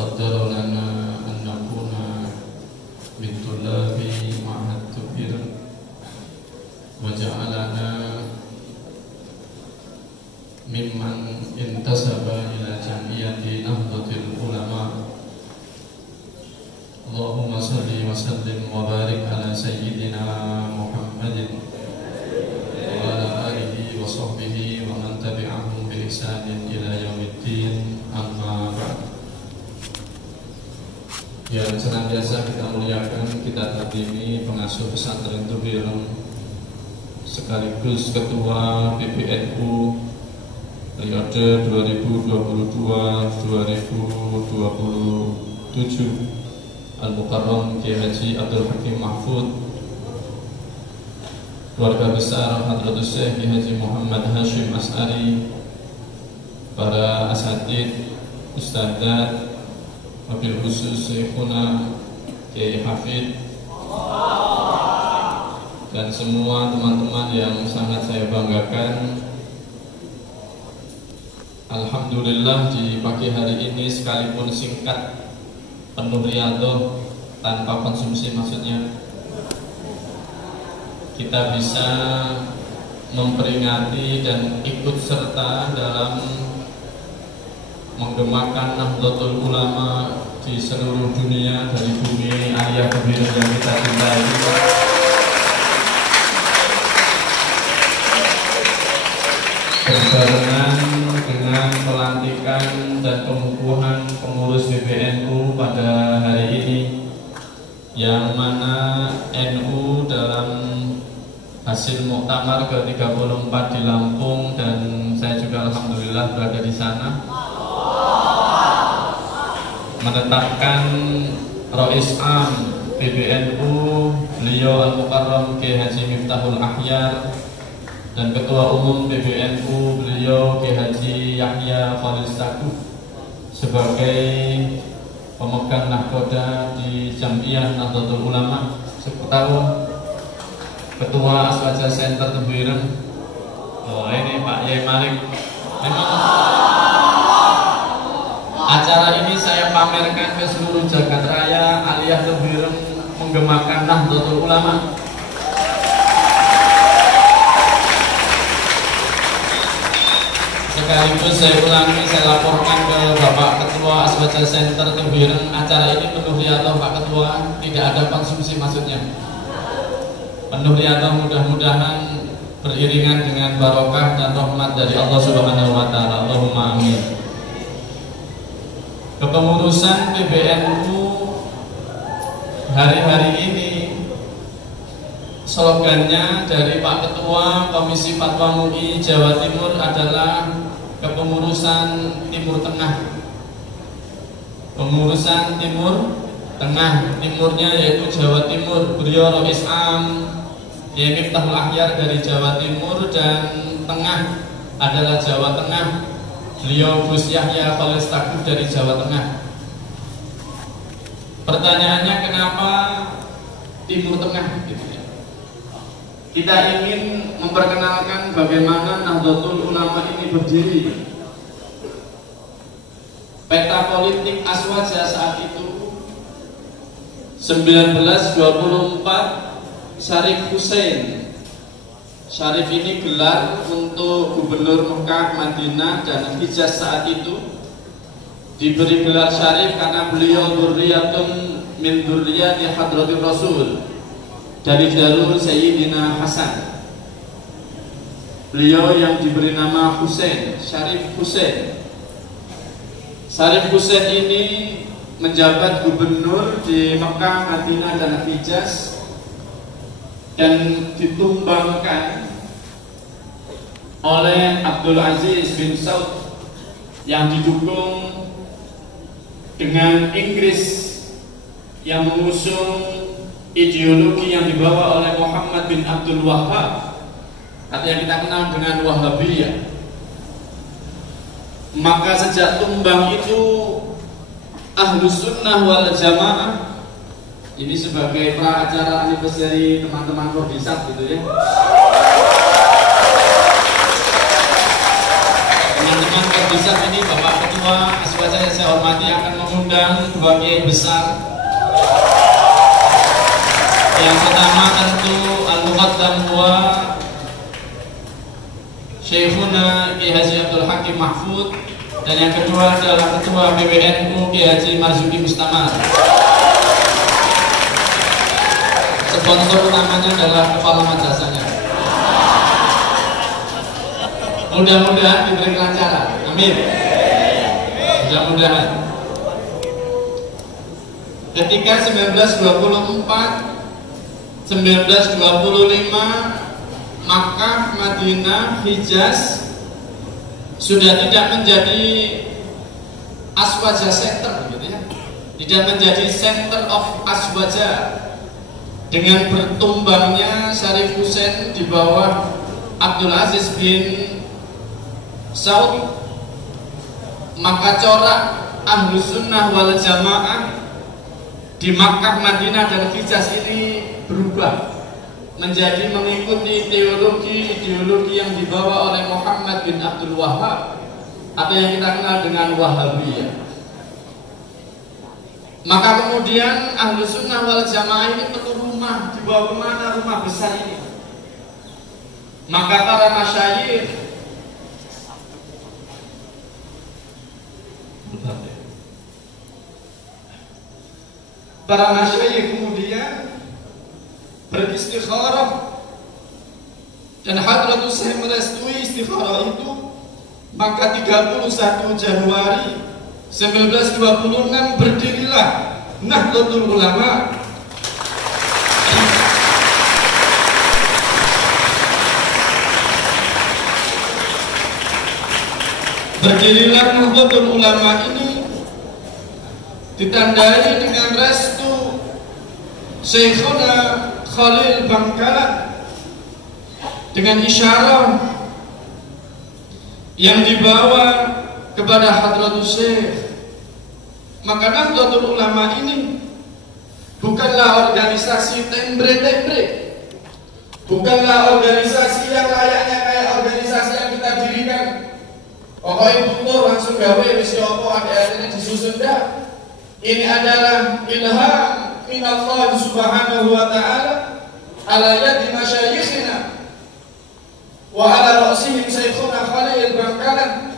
قدر لنا أن نكون من طلاب معهد كبير وجعلنا ممن انتسب إلى جمعية نهضة العلماء. اللهم صل وسلم وبارك على سيدنا محمد وعلى آله وصحبه ومن تبعهم بإحسان إلى يوم الدين. Amma ba'd. Yang senantiasa kita muliakan, kita takdimi pengasuh pesantren Tubiran sekaligus ketua PBNU periode 2022-2027 Al-Mukarram Kiai Haji Abdul Hakim Mahfud, keluarga besar Hadratus Syekh Kiai Haji Muhammad Hashim As'ari, para asatidz, ustadzat, wabil khusus Syekhuna Kiai Hafid, dan semua teman-teman yang sangat saya banggakan. Alhamdulillah, di pagi hari ini sekalipun singkat, penuh riyadhah, tanpa konsumsi maksudnya, kita bisa memperingati dan ikut serta dalam menggemakan Nahdlatul Ulama di seluruh dunia, dari bumi ayah kebir yang kita cintai. Berbarengan dengan pelantikan dan pengukuhan pengurus PBNU pada hari ini, yang mana NU dalam hasil muktamar ke-34 di Lampung, dan saya juga alhamdulillah berada di sana, menetapkan Rais Am PBNU beliau Al-Mukarram Kiai Haji Miftahul Ahyar, dan Ketua Umum PBNU beliau Kiai Haji Yahya Khalil Stakuf sebagai pemegang nahkoda di Jam'iyah Nahdlatul Ulama, sekretariat Ketua Aswaja Center Tubiran. Oh, ini Pak Yai Malik. Memang acara ini saya pamerkan ke seluruh jagat raya aliyah Tubiran menggemakan Nahdlatul Ulama. Sekaligus saya ulangi, saya laporkan ke Bapak Ketua Aswaja Center Tubiran, acara ini penuh riyadhah Pak Ketua, tidak ada konsumsi maksudnya. Penuh riyadhah, mudah-mudahan beriringan dengan barokah dan rahmat dari Allah Subhanahu wa taala. Allahumma amin. Kepengurusan PBNU hari-hari ini, slogannya dari Pak Ketua Komisi Fatwa MUI Jawa Timur adalah kepengurusan Timur Tengah. Pengurusan Timur Tengah, timurnya yaitu Jawa Timur. Beliau Rais Am Kiai Miftahul Ahyar dari Jawa Timur, dan tengah adalah Jawa Tengah. Beliau Gus Yahya Khalil Stakuf dari Jawa Tengah. Pertanyaannya, kenapa Timur Tengah gitu ya? Kita ingin memperkenalkan bagaimana Nahdlatul Ulama ini berdiri. Peta politik Aswaja saat itu 1924, Syarif Hussein. Syarif ini gelar untuk gubernur Mekah, Madinah, dan Hijaz saat itu. Diberi gelar Syarif karena beliau dzurriyyatun min dzurriyyati Hadratir Rasul, dari jalur Sayyidina Hasan. Beliau yang diberi nama Hussein, Syarif Hussein. Syarif Hussein ini menjabat gubernur di Mekah, Madinah, dan Hijaz, dan ditumbangkan oleh Abdul Aziz bin Saud yang didukung dengan Inggris, yang mengusung ideologi yang dibawa oleh Muhammad bin Abdul Wahhab atau yang kita kenal dengan Wahhabiyah. Maka sejak tumbang itu, Ahlus Sunnah wal Jamaah, ini sebagai pra-acara anniversary teman-teman Prodisat gitu ya, teman-teman Prodisat ini Bapak Ketua tua aswaja yang saya hormati akan mengundang dua kiai besar. Yang pertama tentu Al-Muqaddam wa Syekhuna Kiai Haji Abdul Hakim Mahfud, dan yang kedua adalah Ketua PBNU Kiai Haji Marzuki Mustamar. Sponsor utamanya adalah kepala madrasahnya. Mudah-mudahan diberi kelancaran. Amin. Mudah-mudahan. Ketika 1924 1925 Makkah, Madinah, Hijaz sudah tidak menjadi aswaja center, gitu ya. Tidak menjadi center of aswaja. Dengan bertumbangnya Syarif Hussein di bawah Abdul Aziz bin Saud, maka corak Ahlus Sunnah wal Jamaah di Makkah, Madinah, dan Hijaz ini berubah menjadi mengikuti ideologi yang dibawa oleh Muhammad bin Abdul Wahhab atau yang kita kenal dengan Wahhabiyah. Maka kemudian Ahlus Sunnah wal Jamaah ini perlu rumah, dibawa kemana rumah besar ini? Maka para masyayikh kemudian beristikharah, dan Hadratus Syekh merestui istikharah itu. Maka 31 Januari 1926 berdirilah Nahdlatul Ulama. Berdirilah Nahdlatul Ulama ini ditandai dengan restu Syekhuna Khalil Bangkalan dengan isyarah yang dibawa kepada Hadratus Syekh. Maka Nahdlatul Ulama ini bukanlah organisasi tembre-tembre, bukanlah organisasi yang layaknya kayak organisasi yang kita dirikan. Pokoknya butuh langsung gawe wis apa ada disusun dah. Ini adalah ilham min Allah Subhanahu wa taala ala yadi masyayikhina wa ala ra'sihim Syekhuna Khalil Bangkalan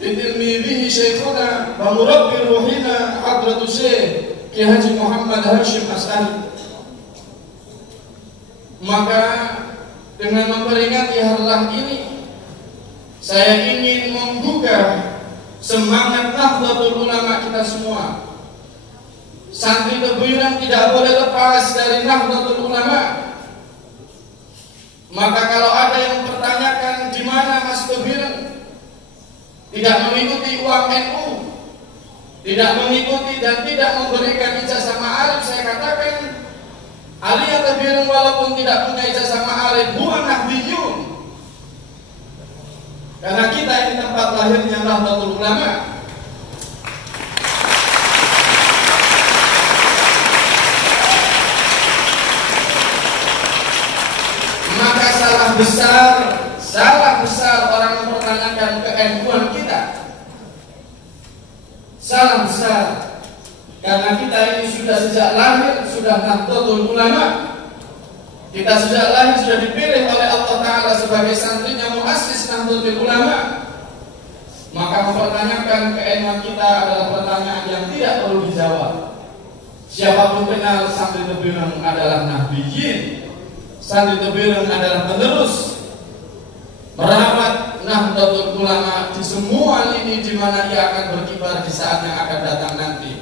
bitilmidihi Syekhuna wa murabbi ruhina Hadratus Syekh Kiai Haji Muhammad Hashim As'ari. Maka dengan memperingati harlah ini, saya ingin menggugah semangat Nahdlatul Ulama kita semua. Santri Tebuireng tidak boleh lepas dari Nahdlatul Ulama. Maka kalau ada yang mempertanyakan di mana Mas Tebuireng tidak mengikuti uang NU, tidak mengikuti dan tidak memberikan ijazah ma'arif, saya katakan Aliyah Tebuireng walaupun tidak punya ijazah ma'arif bukan Nahdliyun. Karena kita ini tempat lahirnya Nahdlatul Ulama. Maka salah besar orang mempertanyakan ke-NU-an kita. Salah besar. Karena kita ini sudah sejak lahir sudah Nahdlatul Ulama. Kita sejak lahir sudah dipilih oleh Allah Ta'ala sebagai santrinya muassis Nahdlatul Ulama. Maka mempertanyakan ke-NU-an kita adalah pertanyaan yang tidak perlu dijawab. Siapapun kenal santri Tebuireng adalah Nahdiyin. Santri Tebuireng adalah penerus merawat Nahdlatul Ulama di semua lini di mana ia akan berkibar di saat yang akan datang nanti.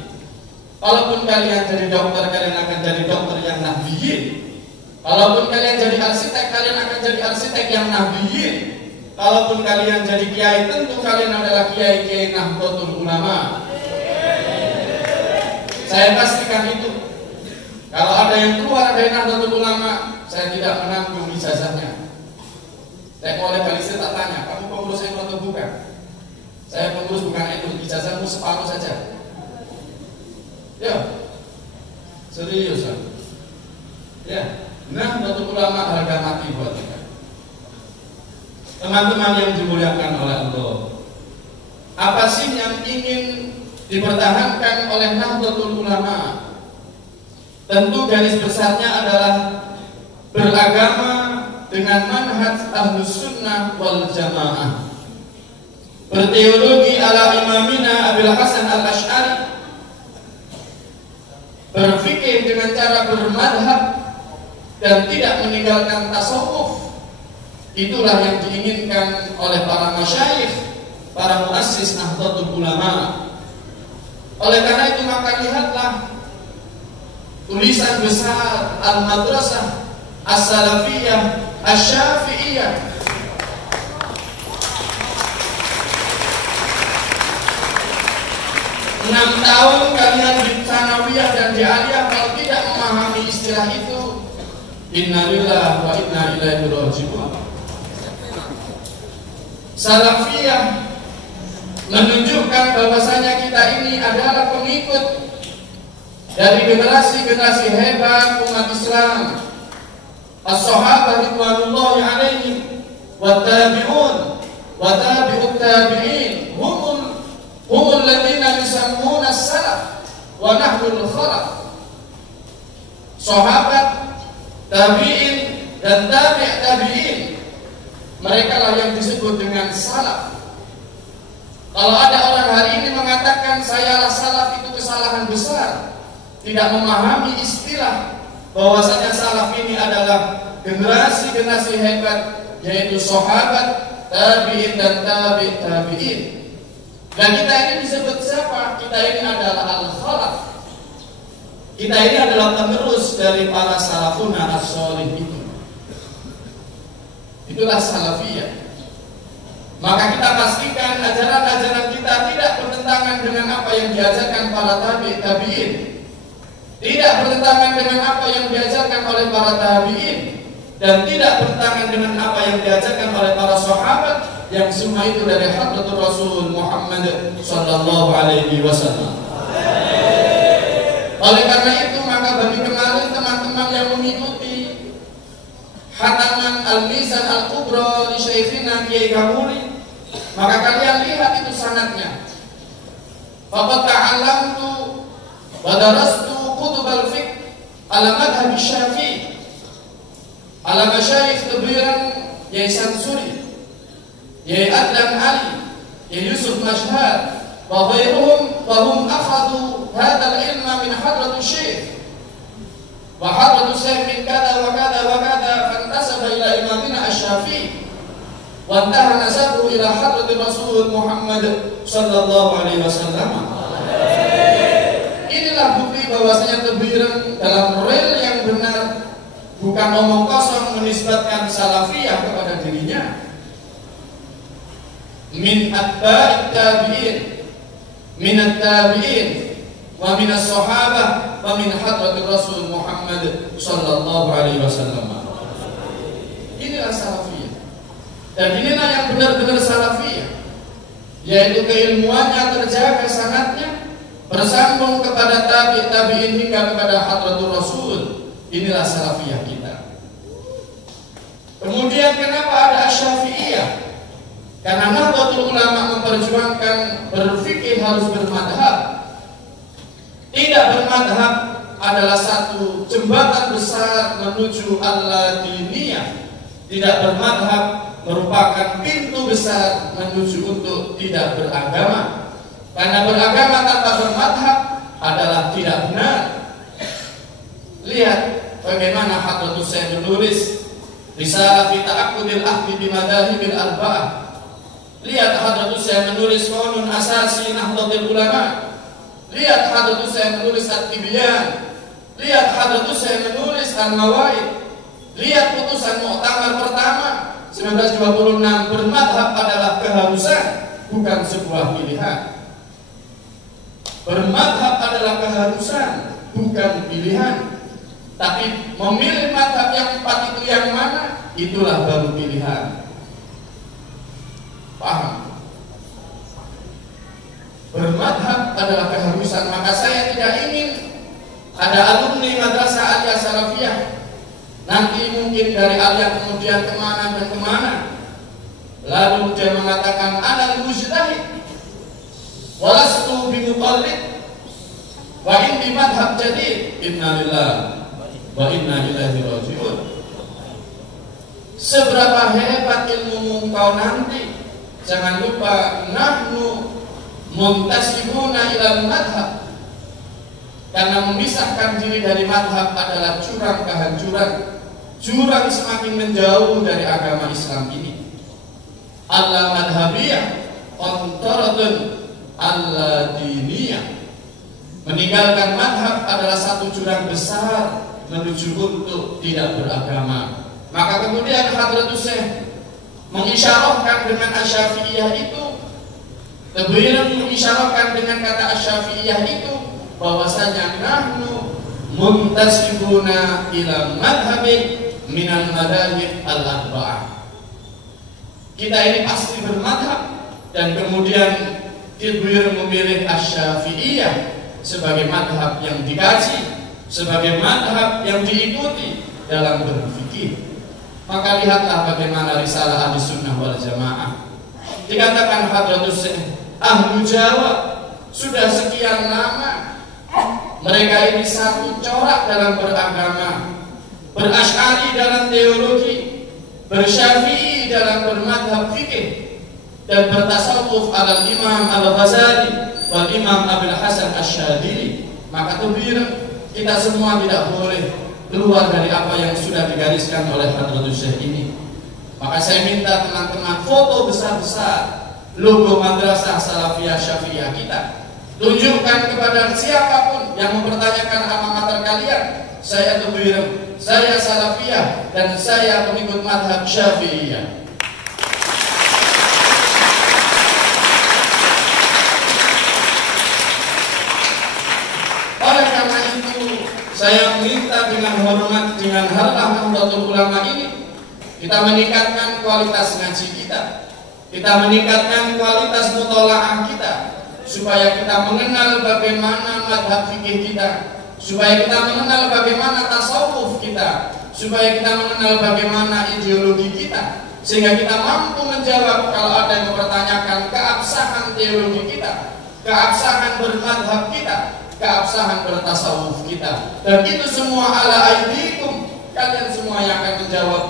Kalaupun kalian jadi dokter, kalian akan jadi dokter yang Nahdiyin. Kalaupun kalian jadi arsitek, kalian akan jadi arsitek yang Nahdiyin. Kalaupun kalian jadi kiai, tentu kalian adalah kiai-kiai Nahdlatul Ulama. Saya pastikan itu. Kalau ada yang keluar dari Nahdlatul Ulama, saya tidak menanggung ijazahnya. Saya oleh balise tak tanya, kamu pengurus NU atau bukan? Saya pengurus bukan NU, ijazahmu separuh saja. Ya, serius kan? Ya, Nahdlatul Ulama harga mati buat kita. Teman-teman yang dimuliakan oleh Allah, Apa sih yang ingin dipertahankan oleh Nahdlatul Ulama? Tentu garis besarnya adalah beragama dengan manhaj Ahlus Sunnah wal Jamaah, berteologi ala Imamina Abil Hasan Al-Asy'ari, berfikih dengan cara bermadhab dan tidak meninggalkan tasawuf. Itulah yang diinginkan oleh para masyayikh, para muassis Nahdlatul Ulama. Oleh karena itu maka lihatlah tulisan besar Al-Madrasah As-Salafiyah Asy-Syafi'iyah. 6 tahun kalian di Tsanawiyah dan di Aliyah kalau tidak memahami istilah itu, innalillahi wa inna ilaihi raji'un. Salafiyah menunjukkan bahwasanya kita ini adalah pengikut dari generasi-generasi hebat umat Islam, as-sahabah ridwanullahi alaihim, wa tabi'un wa tabi'ut tabi'in, humul ladzina yusammuna as-salaf wa nahnul khalaf. Sahabat, tabi'in dan tabi'in, mereka lah yang disebut dengan salaf. Kalau ada orang hari ini mengatakan sayalah salaf, itu kesalahan besar. Tidak memahami istilah bahwasanya salaf ini adalah generasi-generasi hebat, yaitu sahabat, tabi'in dan tabi'in. Dan kita ini disebut siapa? Kita ini adalah al-khalaf. Kita ini adalah penerus dari para salafuna as-sholih itu. Itulah salafiyah. Maka kita pastikan ajaran-ajaran kita tidak bertentangan dengan apa yang diajarkan para tabi'in, tidak bertentangan dengan apa yang diajarkan oleh para tabi'in, dan tidak bertentangan dengan apa yang diajarkan oleh para sahabat, yang semua itu dari hadratul Rasul Muhammad sallallahu alaihi wasallam. Oleh karena itu maka bagi kemarin teman-teman yang mengikuti Hataman Al-Mizan Al-Kubra di Syekhina Kiai Kamuli, maka kalian lihat itu sanadnya. Faqad ta'allamtu wa darastu kutub al-fiqh ala madhhab Syafi'i ala masyayikh kibiran Yai Sansuri, Yai Adlan Ali, Yai Yusuf Mashhad wa ghairuhum, wa hum akhadhu hadha al-ilma min hadratu syekh wa hadratu syekh min kada wa kada wa kada, fantasaba ila imamina Asy-Syafi'i wa intaha nasabuhu ila hadrati Rasul Muhammad sallallahu alaihi wasallam. Inilah bukti bahwasanya kebiran dalam rel yang benar, bukan omong kosong menisbatkan salafiyah kepada dirinya. Min atba'it tabi'in, min at-tabi'in wa min as-sahabah wa min hadrati Rasul Muhammad sallallahu alaihi wasallam. Inilah salafiyah. Dan inilah yang benar-benar salafiyah, yaitu keilmuannya terjaga sanadnya, bersambung kepada tabi'in hingga kepada hadratul Rasul. Inilah salafiyah kita. Kemudian kenapa ada Asy-Syafi'iyah? Karena Nahdlatul Ulama memperjuangkan berfikih harus bermadhab. Tidak bermadhab adalah satu jembatan besar menuju al-ladiniyah. Tidak bermadhab merupakan pintu besar menuju untuk tidak beragama. Karena beragama tanpa bermadhab adalah tidak benar. Lihat bagaimana Hadratus Syekh menulis Risalah fi ta'aqqudil ahdi bi madhahibil arba'ah. Lihat Hadratus Syekh menulis Qanun Asasi Nahdlatul Ulama. Lihat Hadratus Syekh menulis At-Tibyan. Lihat Hadratus Syekh menulis Al-Mawaid. Lihat putusan Muktamar pertama 1926, bermadhab adalah keharusan, bukan sebuah pilihan. Bermadhab adalah keharusan, bukan pilihan. Tapi memilih madhab yang 4 itu yang mana, itulah baru pilihan. Paham? Bermadhab adalah keharusan. Maka saya tidak ingin ada alumni Madrasah Aliyah Salafiyah nanti mungkin dari Aliyah kemudian kemana dan kemana, lalu dia mengatakan anal mujtahid, lastu bimuqallid wa indi madhab jadid. Innalillahi wa inna ilaihi raji'un. Seberapa hebat ilmu kau nanti, jangan lupa nahnu muntasibuna ilal madhab. Karena memisahkan diri dari madhab adalah jurang kehancuran, jurang semakin menjauh dari agama Islam ini. Allah madhabiyah qantaratun alla diniyah. Meninggalkan madhab adalah satu jurang besar menuju untuk tidak beragama. Maka kemudian Hadratus Syekh mengisyarahkan dengan Asy-Syafi'iyah itu, kemudian mengisyarahkan dengan kata Asy-Syafi'iyah itu bahwasanya nahnu muntasibuna ila madhabin minal madahib al-arba'ah. Kita ini pasti bermadhab, dan kemudian Tidwir memilih Asy-Syafi'iyah sebagai madhab yang dikaji, sebagai madhab yang diikuti dalam berfikir. Maka lihatlah bagaimana risalah Ahlussunnah wal Jamaah. Dikatakan Hadratus Syekh Ahlu Jawa sudah sekian lama mereka ini satu corak dalam beragama, berasy'ari dalam teologi, bersyafi'i dalam bermadhab fikih, dan bertasawuf ala Imam Al-Ghazali wal Imam Abil Hasan Asy-Syadzili. Maka kita semua tidak boleh keluar dari apa yang sudah digariskan oleh Hadratus Syekh ini. Maka saya minta teman-teman foto besar-besar logo Madrasah Salafiyah Syafi'iyah kita. Tunjukkan kepada siapapun yang mempertanyakan alma mater kalian, saya Tubirem, saya Salafiyah, dan saya pengikut madhab Syafi'iyah. Oleh karena itu, saya minta dengan hormat, dengan harlah Nahdlatul Ulama ini, kita meningkatkan kualitas ngaji kita meningkatkan kualitas mutola'ah kita, supaya kita mengenal bagaimana madhab fikih kita, supaya kita mengenal bagaimana tasawuf kita, supaya kita mengenal bagaimana ideologi kita, sehingga kita mampu menjawab kalau ada yang mempertanyakan keabsahan teologi kita, keabsahan bermadhab kita, keabsahan bertasawuf kita. Dan itu semua ala aidikum. Kalian semua yang akan menjawab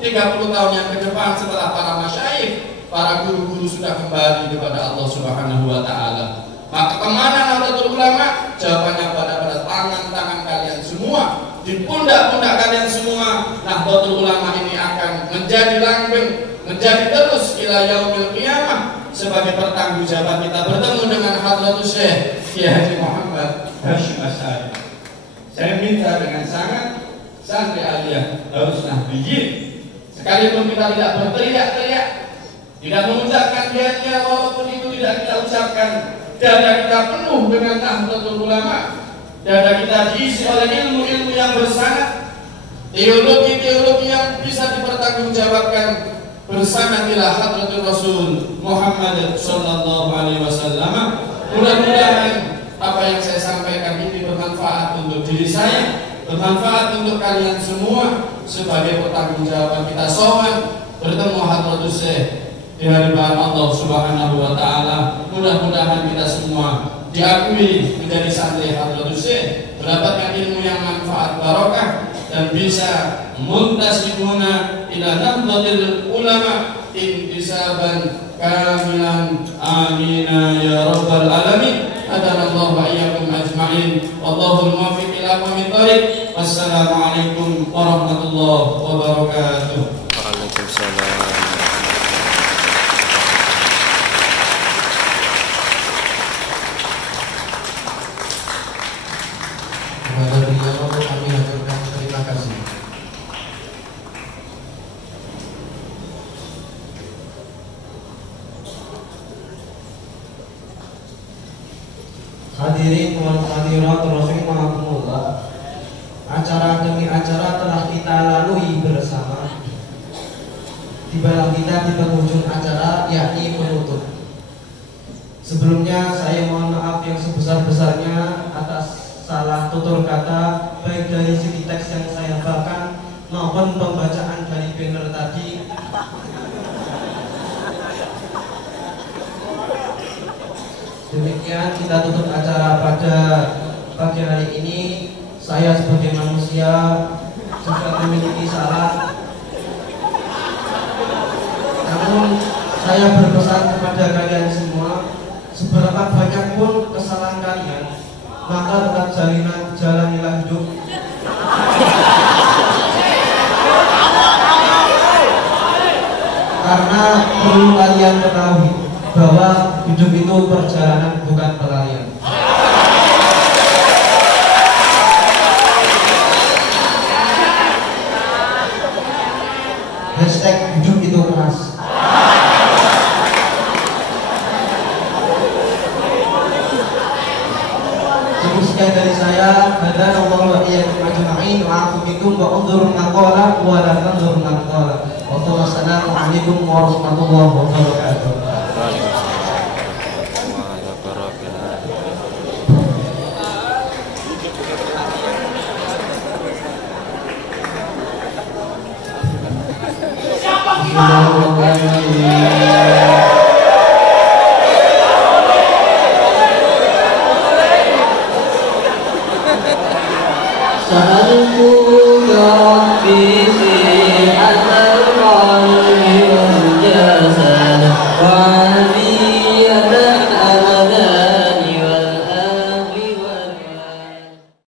20-30 tahun yang ke depan setelah para masyayikh, para guru-guru sudah kembali kepada Allah Subhanahu wa Ta'ala. Maka kemana Nahdlatul Ulama? Jawabannya pada tangan-tangan kalian semua, di pundak-pundak kalian semua. Nahdlatul Ulama ini akan menjadi langgeng, menjadi terus ila yaumil qiyamah, sebagai pertanggungjawaban kita bertemu dengan Hadratus Syekh Kiai Haji Muhammad Hasyim Asy'ari. Saya minta dengan sangat santri aliyah harus nahdiyin, sekalipun kita tidak berteriak-teriak, tidak mengucapkan dianya, walaupun itu tidak kita ucapkan, dada kita penuh dengan Nahdlatul Ulama, dada kita diisi oleh ilmu-ilmu yang bersanad, teologi-teologi yang bisa dipertanggungjawabkan bersanadilah Hadratul Rasul Muhammad sallallahu alaihi wasallam. Mudah-mudahan apa yang saya sampaikan ini bermanfaat untuk diri saya, bermanfaat untuk kalian semua, sebagai pertanggungjawaban kita sowan bertemu Hadratus Syekh di hadapan Allah Subhanahu wa Ta'ala. Mudah-mudahan kita semua diakui menjadi santri Hadratus Syekh, mendapatkan ilmu yang manfaat barokah, dan bisa muntasibuna ila Nahdlatul Ulama intisaban kamilan. Amina ya rabbal alamin. Hadanallahu wa iyyakum ajma'in. Wallahul muwaffiq ila aqwamit thoriq. Wassalamualaikum warahmatullahi wabarakatuh. Waalaikumsalam. Kepada beliau kami haturkan terima kasih. Hadirin wal hadirat rahimakumullah, acara demi acara telah kita lalui bersama. Tibalah kita di penghujung acara, yakni penutup. Sebelumnya saya mohon maaf yang sebesar-besarnya atas salah tutur kata, baik dari segi teks yang saya hafalkan maupun pembacaan dari banner tadi. Demikian kita tutup acara pada pagi hari ini. Saya sebagai manusia juga memiliki salah. Namun saya berpesan kepada kalian semua, seberapa banyak pun kesalahan kalian, maka tetap jalanilah hidup. Karena perlu kalian ketahui bahwa hidup itu perjalanan, bukan pelarian. Hashtag hidup itu keras. Cukup sekian dari saya. Hadanallahu wa iyyakum ajma'in wa a'fu bikum wa unzur man qala wa la tanzur man qala. Wassalamualaikum warahmatullahi wabarakatuh. Sahabatku